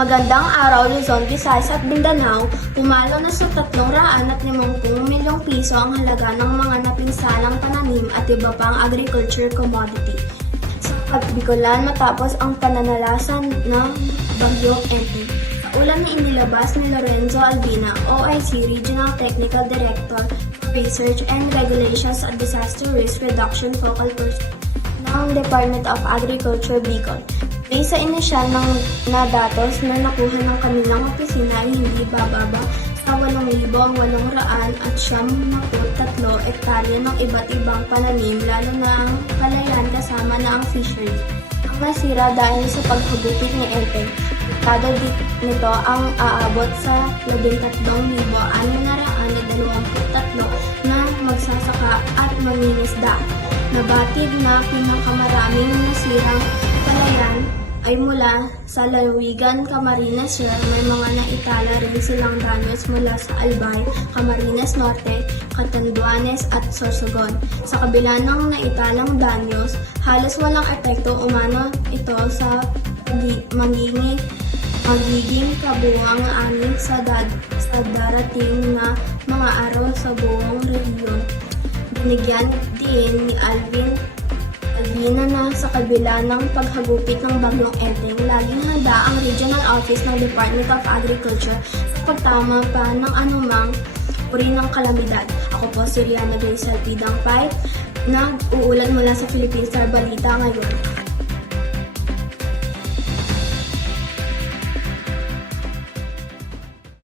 Magandang araw, Luzon, Visayas at Mindanao. Pumalo na sa 350 milyong piso ang halaga ng mga napinsalang pananim at iba pang agriculture commodity sa Bicolan matapos ang pananalasan ng Bagyong Enteng. Sa ulat na inilabas ni Lorenzo Albina, OIC Regional Technical Director for Research and Regulations at Disaster Risk Reduction Focal Person ng Department of Agriculture, Bicol. Sa inisyal na datos na nakuha ng kanilang opisina ay hindi bababa sa 8,100 ektarya ng iba't ibang pananim, lalo na ang palayan kasama na ang fishery. Ang nasira dahil sa paghagupit ni Enteng, kada nito ang aabot sa 13,623 na magsasaka at mangingisda. Nabatid na pinakamaraming nasirang palayan ay mula sa lalawigan Camarines Sur. May mga naitala rin silang danyos mula sa Albay, Camarines Norte, Catanduanes at Sorsogon. Sa kabila ng naitalang danyos, halos walang epekto umano ito sa magiging kabuuang ani sa darating na mga araw sa buong rehiyon. Binigyan din ni Albina na sa kabila ng paghagupit ng Bagyong Enteng, laging handa ang Regional Office ng Department of Agriculture sa pagtama pa ng anumang uri ng kalamidad. Ako po si Rihanna Grace Alpidang Pai, nag-uulat mula sa Philippine Star Balita ngayon.